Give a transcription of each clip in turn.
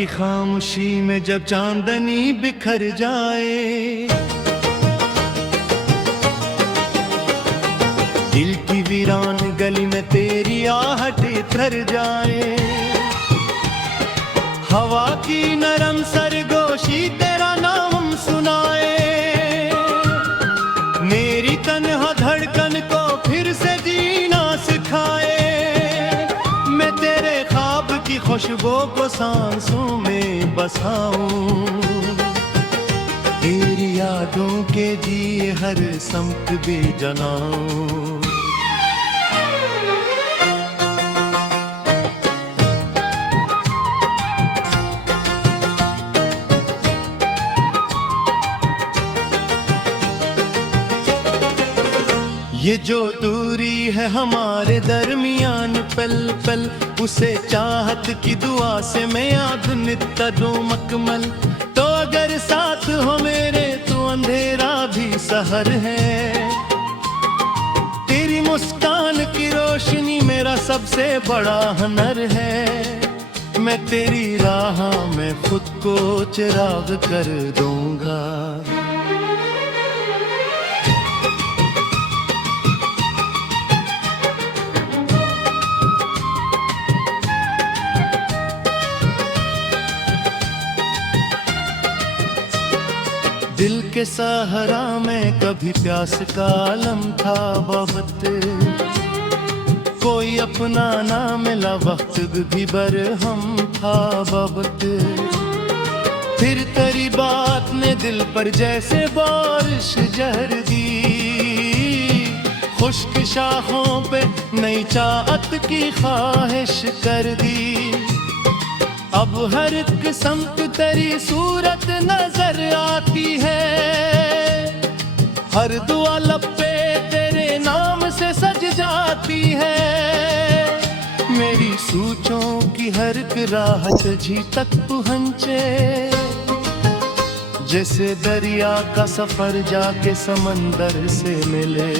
की खामोशी में जब चांदनी बिखर जाए, दिल की वीरान गली में तेरी आहट थर जाए, हवा की नरम सरगोशी तेरा नाम सुनाए, मेरी तन्हा धड़कन को फिर से जीना सिखाए, मैं तेरे ख्वाब की खुशबू को सांसों में बसाऊं, तेरी यादों के दिए हर समत बेजलाऊं। ये जो दूरी है हमारे दरमियान पल पल, उसे चाहत की दुआ से मैं याद नित्ता दूं मकमल। तो अगर साथ हो मेरे तो अंधेरा भी सहर है, तेरी मुस्कान की रोशनी मेरा सबसे बड़ा हुनर है, मैं तेरी राह में खुद को चिराग कर दूंगा। दिल के सहारा में कभी प्यास का आलम था बहुत, कोई अपना ना मिला वक्त भी बरहम था बहुत, फिर तेरी बात ने दिल पर जैसे बारिश जहर दी, खुश्क शाखों पे नई चाहत की ख्वाहिश कर दी, अब हर एक समत तेरी सूरत नजर आती है, हर दुआ लब पे तेरे नाम से सज जाती है, मेरी सोचों की हर एक राह तुझी तक पहुंचे, जैसे दरिया का सफर जाके समंदर से मिले,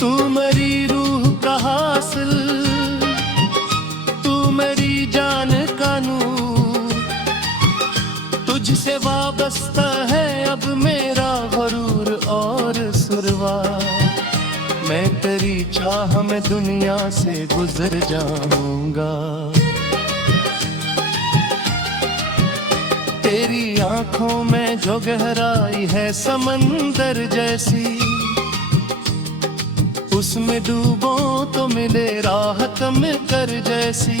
तू मेरी रूह का हासिल, मेरी जान का नूर, तुझसे वाबस्ता है अब मेरा गरूर और सुरवा, मैं तेरी चाह में दुनिया से गुजर जाऊंगा। तेरी आंखों में जो गहराई है समंदर जैसी, उसमें डूबो तो मिले राहत में कर जैसी,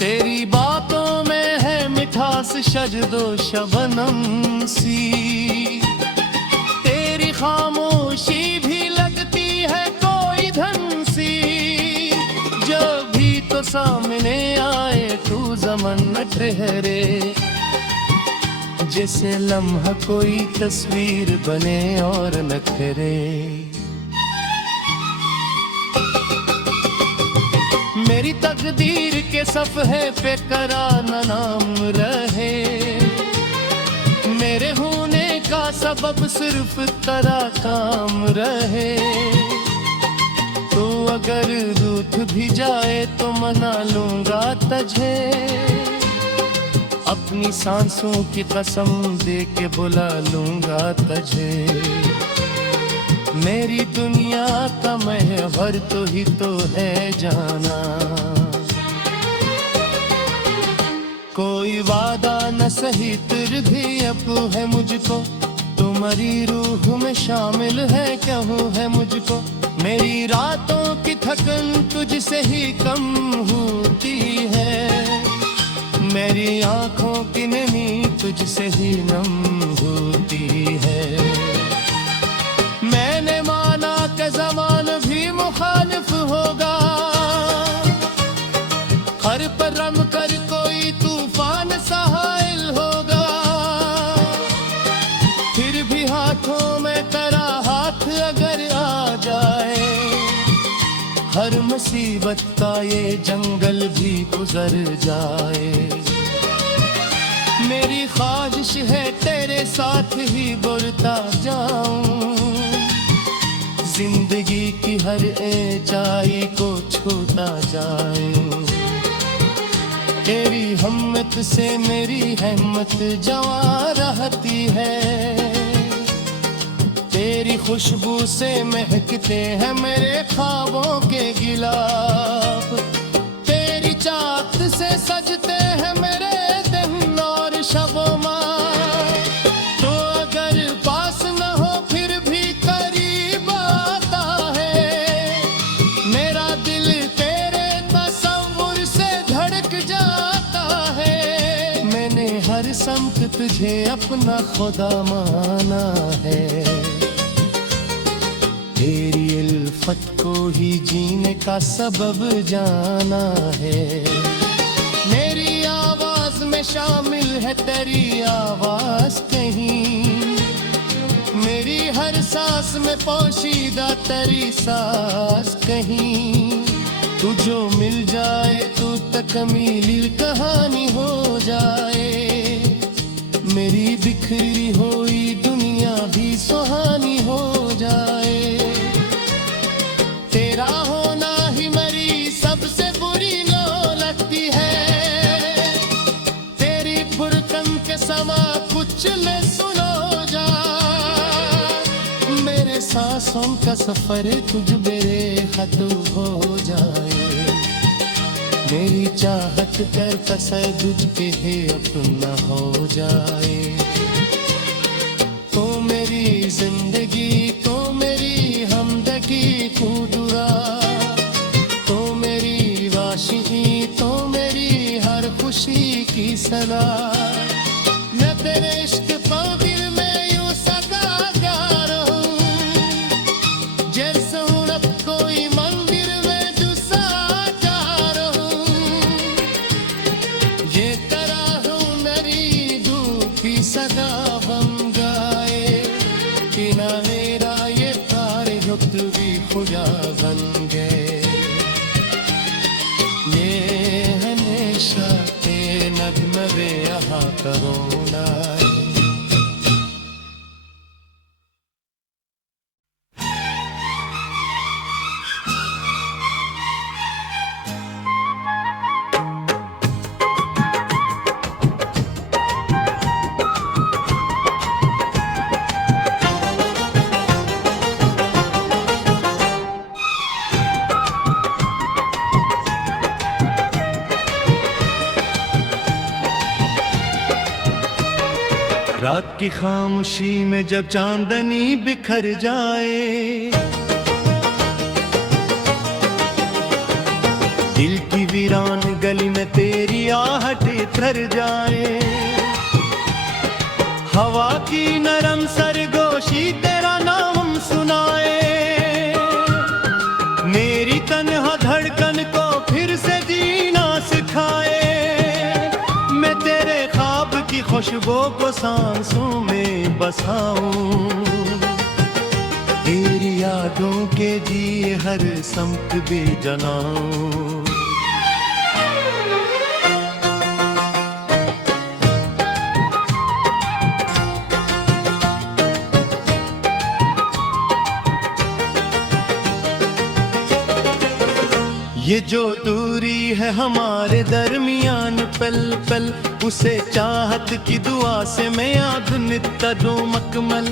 तेरी बातों में है मिठास शजदो शबनम सी, तेरी खामोशी भी लगती है कोई धन सी, जब भी तो सामने आए तू ज़मान न ठहरे, जैसे लम्हा कोई तस्वीर बने और न ठहरे। मेरी तकदीर के सफ़हे पे करा न नाम रहे, मेरे होने का सबब सिर्फ तेरा काम रहे, तू अगर रूठ भी जाए तो मना लूंगा तुझे, अपनी सांसों की कसम दे के बुला लूंगा तुझे, मेरी दुनिया का महवर तो ही तो है जाना, कोई वादा न सही फिर भी अब है मुझको, तुम्हारी रूह में शामिल है क्या है मुझको, मेरी रातों की थकन तुझसे ही कम होती है, मेरी आंखों की नमी तुझसे ही नम होती है, मैंने माना कि ज़मान भी मुखालिफ होगा, हर पर रम कर कोई तूफान सहाइल होगा, फिर भी हाथों में तेरा हाथ अगर आ जाए, हर मुसीबत का ये जंगल भी गुजर जाए, मेरी ख्वाहिश है तेरे साथ ही बुरता जाऊं, जिंदगी की हर ऊंचाई को छूता जाऊं, तेरी हिम्मत से मेरी हिम्मत जवां रहती है, तेरी खुशबू से महकते हैं मेरे ख्वाबों के गिलाफ, तेरी चाहत से सजते हैं मेरे दिन और शबो माह। तो अगर पास न हो फिर भी करीब आता है, मेरा दिल तेरे तसव्वुर से धड़क जाता है। मैंने हर समत तुझे अपना खुदा माना है, तेरी उल्फत को ही जीने का सबब जाना है। मेरी आवाज में शामिल है तेरी आवाज कहीं, मेरी हर सांस में पोशीदा तेरी सांस कहीं। तू जो मिल जाए तू तकमील कहानी हो जाए, मेरी बिखरी हुई दुनिया भी सुहानी हो जाए। तेरा होना ही मेरी सबसे बुरी नो लगती है, तेरी फुरकन के समा कुछ ले सुनो जा। मेरे सांसों का सफर तुझ मेरे खत हो जाए, मेरी चाहत कर कसर तुझ के है अपना हो जाए। तो मेरी जिंदगी तो मेरी हमदगी तू दुआ, तो मेरी वाशिकी तो मेरी हर खुशी की सदा। मैं तेरे इश्क पागिल में यूं सदा रहूं, जैसे हूं अब कोई मंदिर में दुसा जा रहूं। ये तरह हूं मेरी दुखी सदा बन गाए, कि ना मेरा ये तारे रुत भी खुदा बन गए। ये हमेशा के नग़्मे वे यहाँ करोना। रात की खामोशी में जब चांदनी बिखर जाए, दिल की वीरान गली में तेरी आहट तर जाए। हवा की नरम सरगोशी तेरा नाम सुनाए, मेरी तन्हा धड़कन को फिर से जीना सिखाए। मैं तेरे ख्वाब की खुशबू को सांसों में बसाऊं, तेरी यादों के दिए हर समत भी जलाऊं। ये जो दूरी है हमारे दरमियान पल पल, उसे चाहत की दुआ से मैं याद नित दूं मकमल।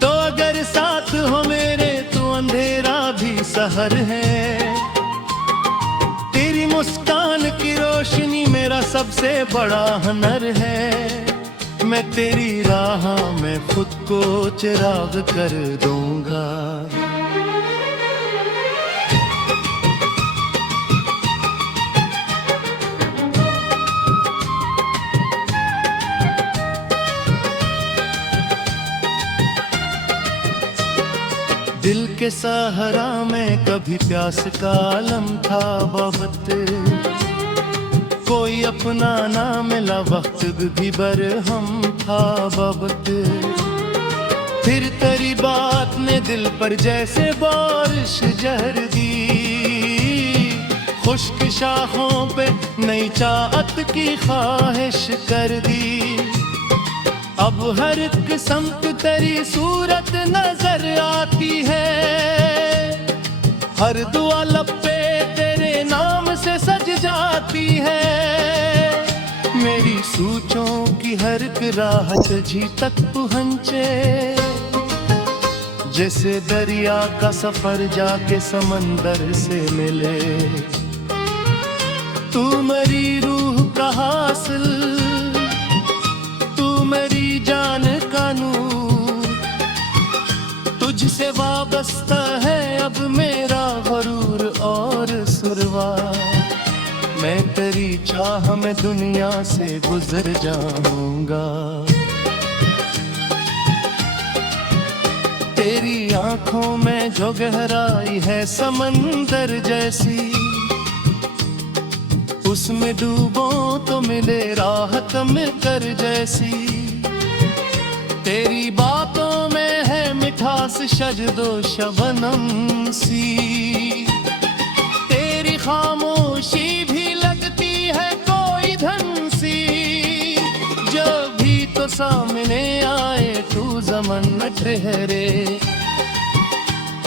तो अगर साथ हो मेरे तो अंधेरा भी सहर है, तेरी मुस्कान की रोशनी मेरा सबसे बड़ा हुनर है। मैं तेरी राह में खुद को चिराग कर दूंगा। दिल के सहारा में कभी प्यास का आलम था बहुत, कोई अपना ना मिला वक्त भी बरहम था बहुत। फिर तेरी बात ने दिल पर जैसे बारिश जहर दी, खुश्क शाखों पे नई चाहत की ख्वाहिश कर दी। अब हर एक समत तेरी सूरत नजर आती है, हर दुआ लब पे तेरे नाम से सज जाती है। मेरी सूचों की हर एक राहत जी तक पहुँचे, जैसे दरिया का सफर जाके समंदर से मिले। तू मेरी रूह का हासिल, तू मेरी जान का नूर, तुझसे वाबस्ता है अब मेरा गरूर और सुरवा। मैं तेरी चाह में दुनिया से गुजर जाऊंगा। तेरी आंखों में जो गहराई है समंदर जैसी, उसमें डूबो तो मिले राहत मिलकर जैसी। तेरी बातों में है मिठास शजदो शबनम सी, तेरी खामोशी भी लगती है कोई धन सी। जब भी तो सामने आए तू ज़मान में ठहरे,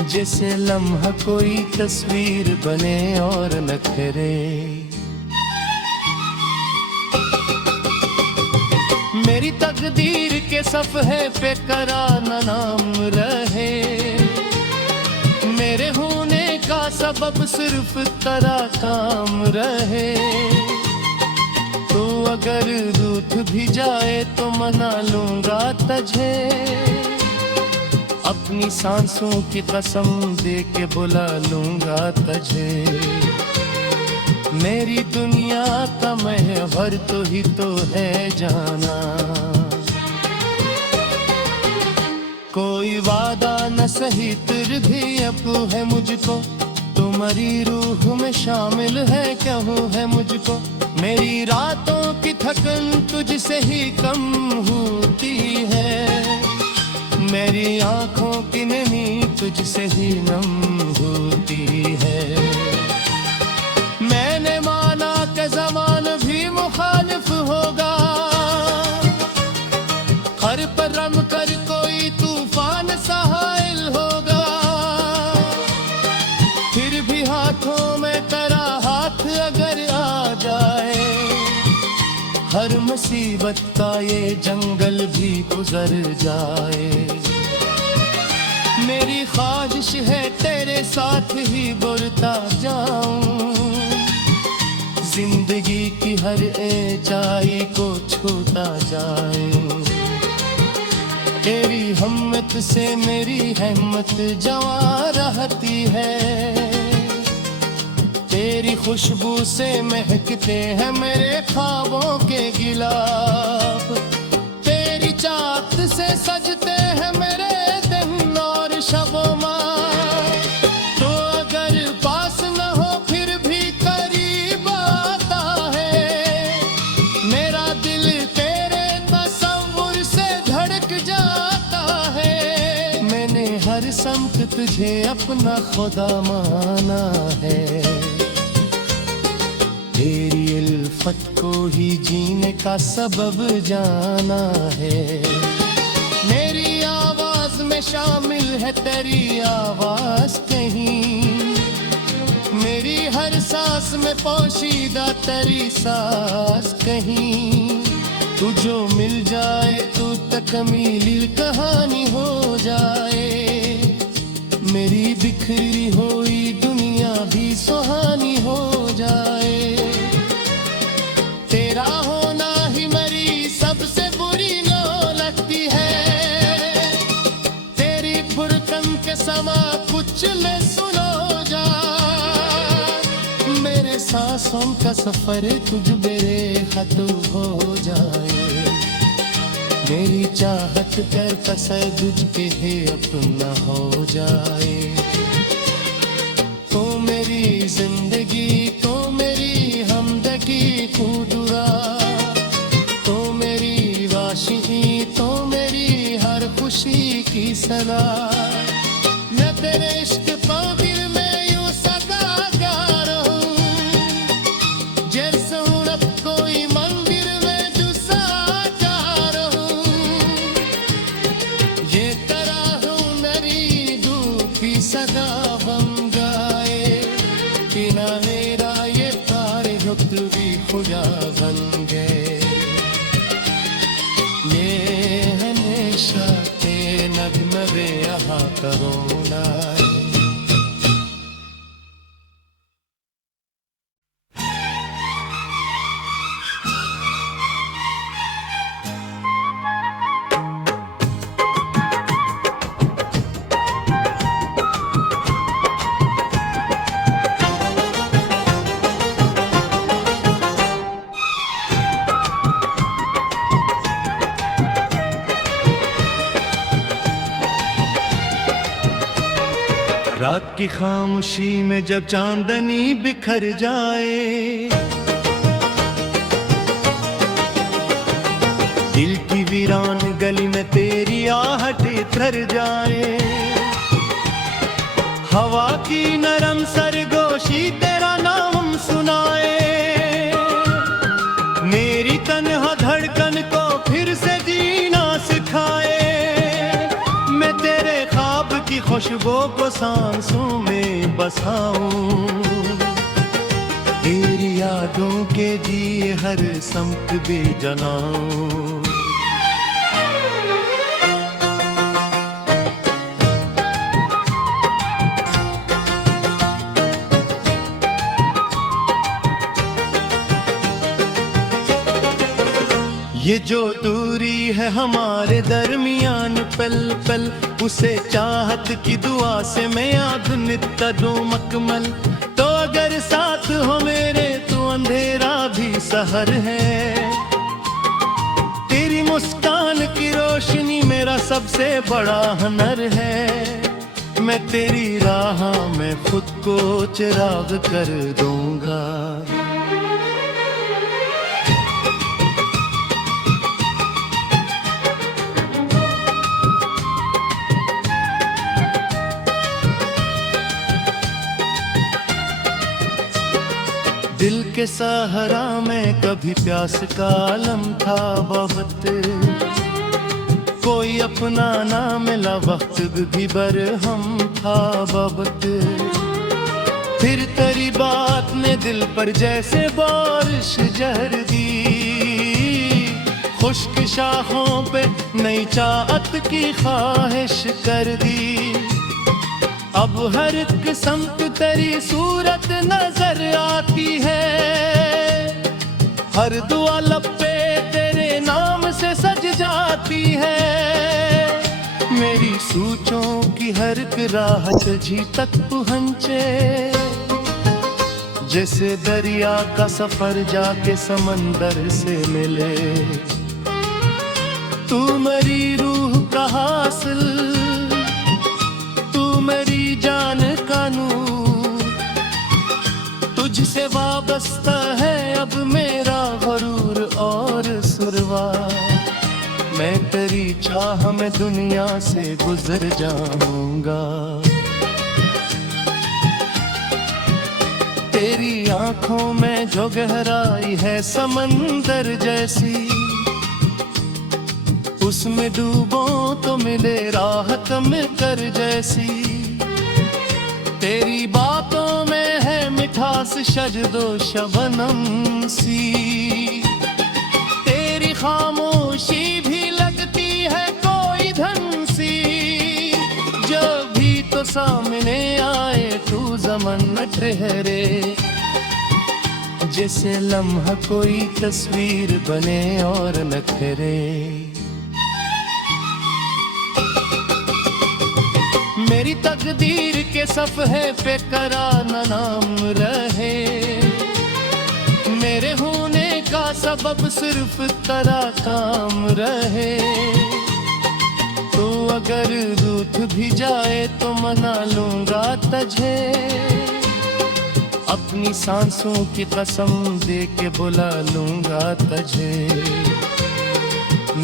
जैसे लम्हा कोई तस्वीर बने और नखरे। मेरी तकदीर के सफ़हे पे करा न नाम रहे, मेरे होने का सबब सिर्फ तेरा काम रहे। तो अगर रूठ भी जाए तो मना लूंगा तुझे, अपनी सांसों की कसम दे के बुला लूंगा तुझे। मेरी दुनिया का महवर तो ही तो है जाना, कोई वादा न सही फिर भी अब है मुझको। तुम्हारी रूह में शामिल है क्या है मुझको। मेरी रातों की थकन तुझसे ही कम होती है, मेरी आंखों की नमी तुझसे ही नम होती है। मैंने माना कि ज़मान भी मुखालिफ होगा, हर पर रम कर कोई तूफान सहायल होगा। फिर भी हाथों में तेरा हाथ अगर आ जाए, हर मुसीबत का ये जंगल भी गुजर जाए। मेरी ख्वाहिश है तेरे साथ ही बुरता जाऊं, जिंदगी की हर ऊंचाई को छूता जाऊं। तेरी हिम्मत से मेरी हिम्मत जवां रहती है, तेरी खुशबू से महकते हैं मेरे ख्वाबों के गिलाफ। तेरी चाहत से सजते हैं मेरे दिन और शबों। तो अगर पास न हो फिर भी करीब आता है, मेरा दिल तेरे तसव्वुर से धड़क जाता है। मैंने हर समत तुझे अपना खुदा माना है, तेरी उल्फत को ही जीने का सबब जाना है। मेरी आवाज में शामिल है तेरी आवाज कहीं, मेरी हर सांस में पोशीदा तेरी सांस कहीं। तू जो मिल जाए तू तकमीली कहानी हो जाए, मेरी बिखरी हुई दुनिया भी सुहानी हो जाए। तेरा होना ही मेरी सबसे बुरी नो लगती है, तेरी फुरकन के समा कुछ ले सुनो जा। मेरे सांसों का सफर तुझ मेरे खतू हो जाए, मेरी चाहत कर तसद्दुज के है अपना हो जाए। तो मेरी जिंदगी तो मेरी हमदगी तू दुआ, तो मेरी वाशिकी तो मेरी हर खुशी की सना। मैं तेरे इश्क को दिल में यूं सगागार हूँ, जैसे हूँ अब कोई मंदिर में जुसाकार हूँ। ये तेरा हूँ मेरी दुखी सदा बन गाए, कि ना मेरा ये तारे भी खुदा बन गए। मेरे यहाँ करोना है। रात की खामोशी में जब चांदनी बिखर जाए, दिल की वीरान गली में तेरी आहट थर जाए, हवा की नरम सरगोशी तेरा नाम सुनाए, मेरी तन्हा धड़कन को फिर से जीना सिखाए, मैं तेरे ख्वाब की खुशबू को सांसों में बसाऊं, तेरी यादों के दिए हर समत बेजलाऊं। ये जो दूरी है हमारे दरमियान पल पल, उसे चाहत की दुआ से मैं याद नित करूं मकमल। तो अगर साथ हो मेरे तो अंधेरा भी सहर है, तेरी मुस्कान की रोशनी मेरा सबसे बड़ा हुनर है, मैं तेरी राह में खुद को चिराग कर दूंगा। दिल के सहारा में कभी प्यास का आलम था बहुत, कोई अपना ना मिला वक्त भी बरहम था बहुत, फिर तेरी बात ने दिल पर जैसे बारिश जहर दी, खुश्क शाखों पे नई चाहत की ख्वाहिश कर दी, अब हर एक समत तेरी सूरत नजर आती है, हर दुआ लब पे तेरे नाम से सज जाती है, मेरी सोचों की हर एक राह तुझी तक पहुंचे, जैसे दरिया का सफर जाके समंदर से मिले, तू मेरी रूह का हासिल, मेरी जान का नूर, तुझसे वाबस्ता है अब मेरा गरूर और सुरवा, मैं तेरी चाह में दुनिया से गुजर जाऊंगा। तेरी आंखों में जो गहराई है समंदर जैसी, उसमें डूबो तो मिले राहत में कर जैसी, तेरी बातों में है मिठास शजदो शबनम सी, तेरी खामोशी भी लगती है कोई धन सी, जो भी तो सामने आए तू ज़मान न ठहरे, जैसे लम्हा कोई तस्वीर बने और न ठहरे। मेरी तकदीर के सफ़हे पे करा न नाम रहे, मेरे होने का सबब सिर्फ तेरा काम रहे, तो अगर रूठ भी जाए तो मना लूंगा तुझे, अपनी सांसों की कसम दे के बुला लूंगा तुझे,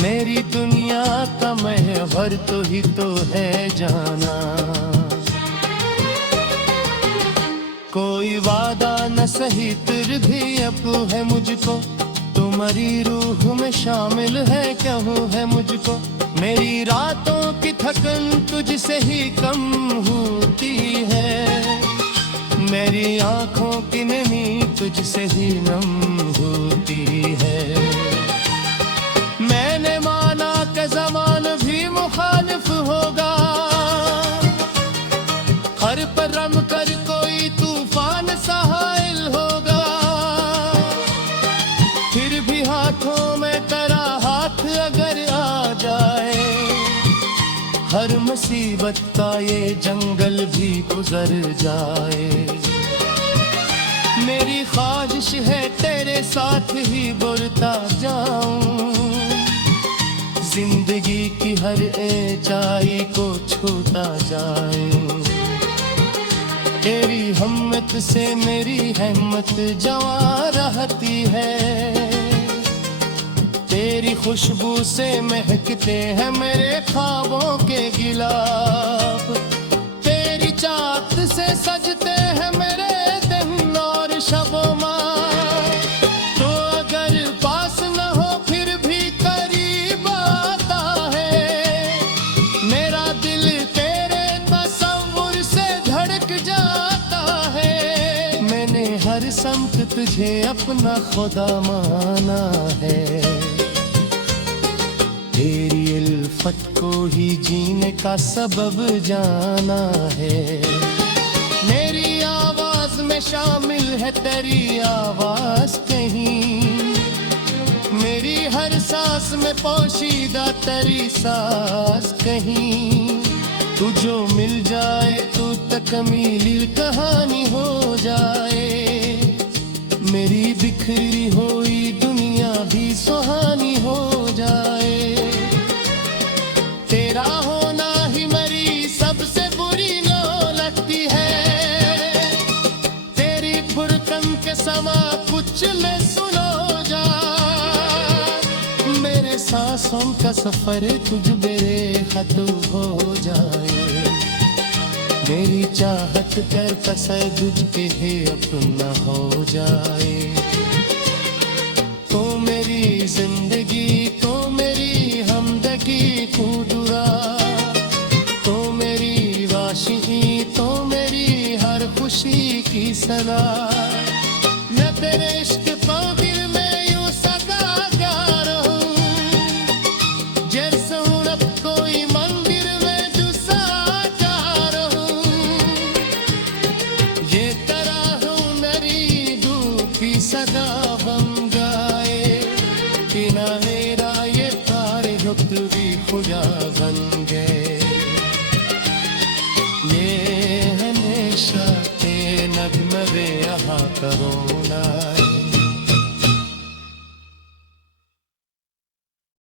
मेरी दुनिया का महवर तो ही तो है जाना, कोई वादा न सही तिर भी अब है मुझको, तुम्हारी रूह में शामिल है क्या है मुझको, मेरी रातों की थकन तुझसे ही कम होती है, मेरी आंखों की नमी तुझसे ही नम होती है, मैंने माना कि ज़माना भी मुखालिफ होगा, हर मुसीबत का ये जंगल भी गुजर जाए। मेरी ख्वाहिश है तेरे साथ ही बढ़ता जाऊं, जिंदगी की हर ऊंचाई को छूता जाऊं। तेरी हिम्मत से मेरी हिम्मत जवां रहती है, तेरी खुशबू से महकते हैं मेरे ख्वाबों के गिलाफ, तेरी चाहत से सजते हैं मेरे दिन और शब-ओ-मा। तो अगर पास न हो फिर भी करीब आता है, मेरा दिल तेरे तसव्वुर से धड़क जाता है। मैंने हर समत तुझे अपना खुदा माना है, तेरी उल्फत को ही जीने का सबब जाना है। मेरी आवाज में शामिल है तेरी आवाज कहीं, मेरी हर सांस में पोशीदा तेरी सांस कहीं। तू जो मिल जाए तू तकमील कहानी हो जाए, मेरी बिखरी हुई दुनिया भी सुहानी हो जाए। तेरा होना ही मेरी सबसे बुरी नो लगती है, तेरी फुरकन के समा कुछ ले सुनो जा। मेरे सांसों का सफर तुझ मेरे खत्म हो जाए, मेरी चाहत कर कसर तुझ के है अपना हो जाए। तो मेरी जिंदगी तो मेरी हमदगी खुदरा, तो मेरी वाशिकी तो मेरी हर खुशी की सदा। मैं तेरे इश्क पाबिल में यूं सगागार हूँ, जैसे हूँ अब कोई मंदिर में दुसाकार हूँ। ये तरह हूँ मेरी दुखी सदा बन गाए, कि ना मेरा ये तारे युक्त भी खुदा बन गए। ये हमेशा के नगमे यहाँ करो ना।